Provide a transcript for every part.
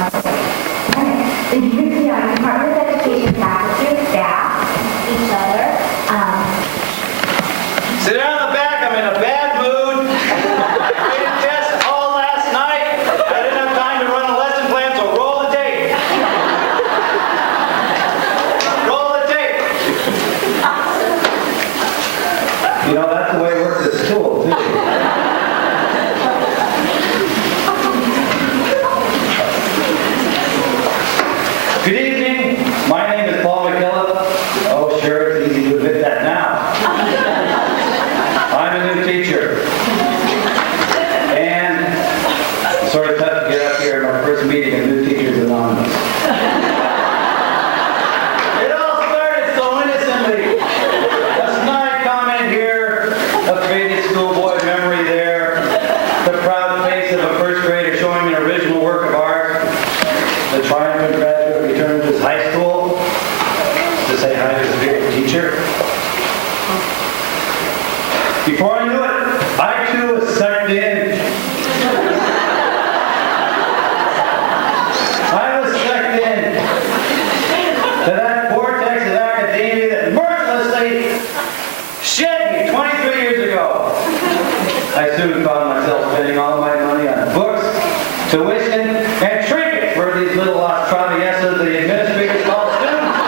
The UC-Irvine Department of Education faculty and staff, each other. Sit down in the back, I'm in a bad mood. I did tests all last night. I didn't have time to run a lesson plan, so roll the tape. Roll the tape. You know, that's the way it works at school, too. Good evening. My name is Paul McKillop. Oh, sure, it's easy to admit that now. I'm a new teacher. And it's sort of tough to get up here at my first meeting of New Teachers Anonymous. It all started so innocently. A snide comment here, a faded schoolboy memory there, the proud face of a first grader showing an original work of art, the triumphant graduate returned to his high school to say hi to his favorite teacher. Before I knew it, I too was sucked in. I was sucked in to that vortex of academia that mercilessly shed me 23 years ago. I soon found myself spending all my money on books, tuition, and trinkets for these little lost traviesos the administrators call students.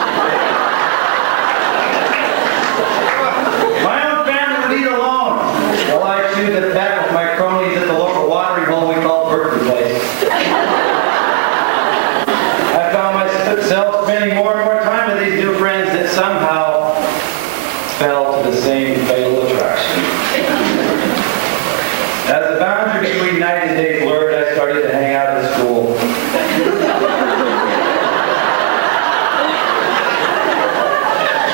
My own family would eat alone while I chewed the fat with my cronies at the local watering hole we called Berkeley Place. I found myself spending more and more time with these new friends that somehow fell to the same fatal attraction. As the boundary between night and day blurred, I started to hang out at school.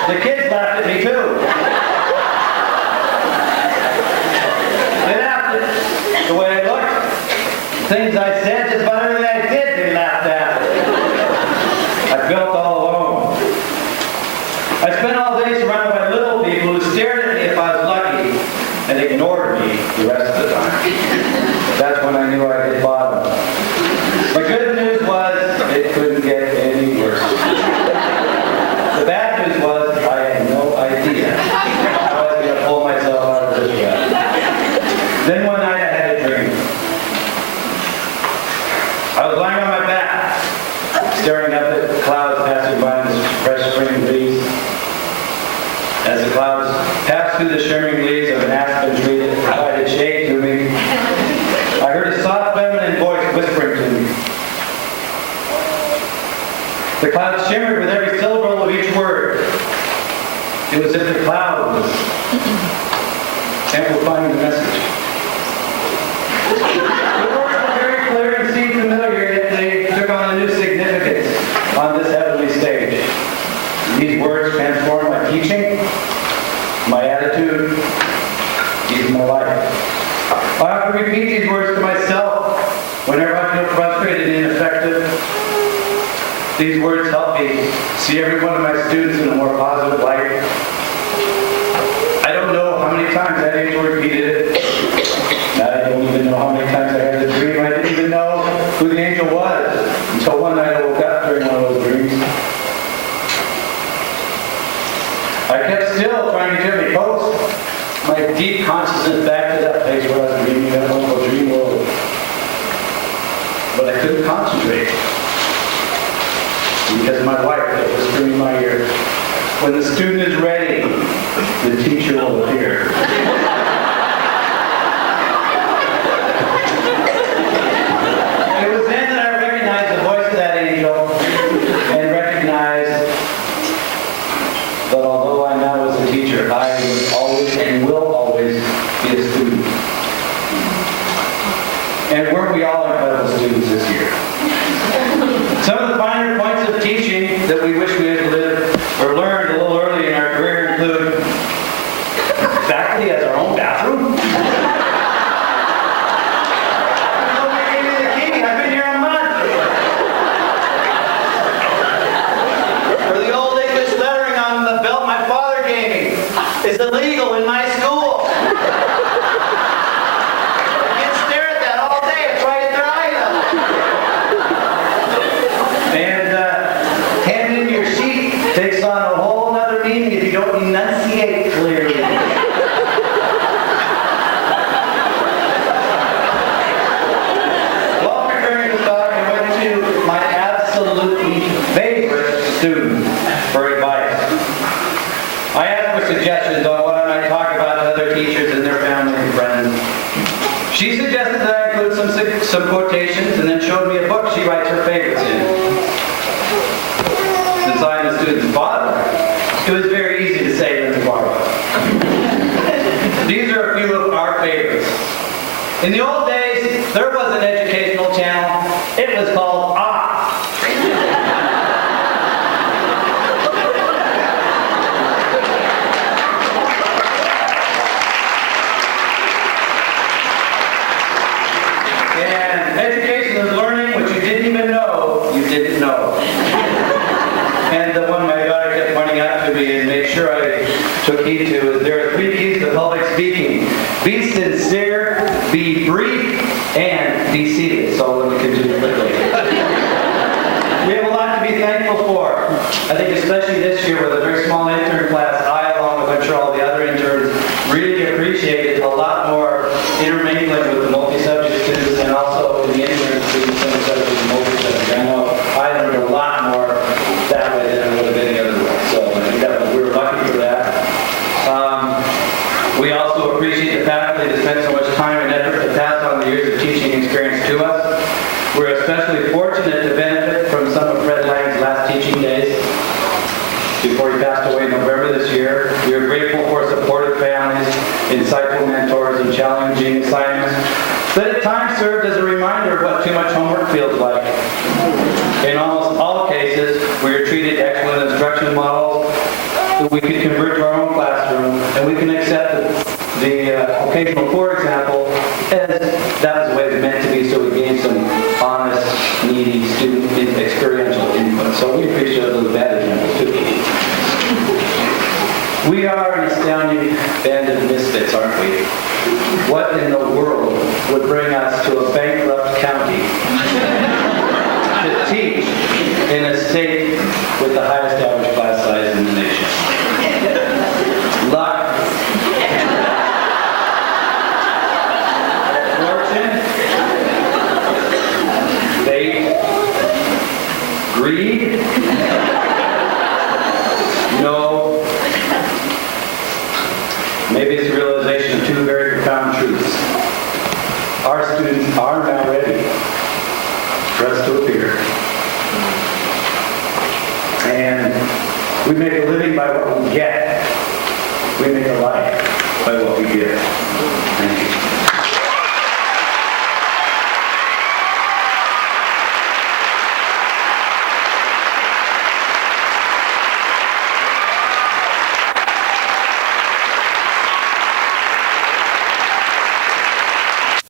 The kids laughed at me too. They laughed at the way I looked. Things I said, just about everything I did, they laughed at. I felt all alone. I spent all day surrounded by little people who stared at me if I was lucky and ignored me the rest of the time. That's when I knew I hit bottom. The good news was it couldn't get any worse. The bad news was I had no idea how I was going to pull myself out of this rut. Then one night I had a dream. I was lying on my back, staring up at the clouds passing by in this fresh spring breeze. As the clouds passed through the shimmering leaves of an aspen tree that provided shade to me, I heard a soft feminine voice whispering to me. The clouds shimmered with every syllable of each word. It was as if the cloud was amplifying the message. The words were very clear and seemed familiar, yet they took on a new significance on this heavenly stage. These words transformed my teaching, my attitude, even my life. I often repeat these words to myself whenever I feel frustrated and ineffective. These words help me see every one of my students in a more positive light. I don't know how many times I had to repeat it. I don't even know how many times I had the dream. I didn't even know who the angel was until one night I woke up during one of those dreams. I kept still trying to gently coax my deep consciousness back to that place where I was dreaming that wonderful dream world. But I couldn't concentrate because my wife kept whispering in my ear, when the student is ready, the teacher will appear. It was then that I recognized the voice of that angel and recognized that although I now was a teacher, I was always and will always be a student. And weren't we all incredible students this year? Some of the finer points of teaching that we wish we had lived or learned a little early in our career include faculty as our own some quotations, and then showed me a book she writes her favorites in. Designed the students bought it. It was very easy to say when to borrow it. These are a few of our favorites. In the old days, there was an educational channel. It was called Ah. And education is learning what you didn't even know you didn't know. And the one my daughter kept pointing out to me and make sure I took heed to is there are 3 keys to public speaking. Be sincere, be brief, and be seated. So let me continue quickly. We have a lot to be thankful for. I think especially this year with a very small intern class, I, along with I'm sure all the other interns, really appreciated a lot more intermingling with the multi-subject students and also in the intern students and the multi-subject. I know I learned a lot more that way than I would have been the other way. So I think that we were lucky for that. We also appreciate the faculty that spent so much time and effort to pass on the years of teaching experience to us. We're especially fortunate to benefit from some of Fred Lang's last teaching days before he passed away in November this year. We are grateful for supportive families, insightful mentors, and challenging assignments that at times served as a reminder of what too much homework feels like. In almost all cases, we are treated excellent instruction models that we can convert to our own classroom, and we can accept the occasional poor example as that was the way it was meant to be, so we gain some honest, needy student experiential input. So we appreciate those bad examples too. We are an astounding band of misfits, aren't we? What in the world would bring us to a bankrupt county to teach in a state with the highest average class size in the nation? Luck. Fortune. Fate. Greed. No. Maybe it's a realization of 2 very profound truths. Our students are now ready for us to appear. And we make a living by what we get. We make a life by what we give.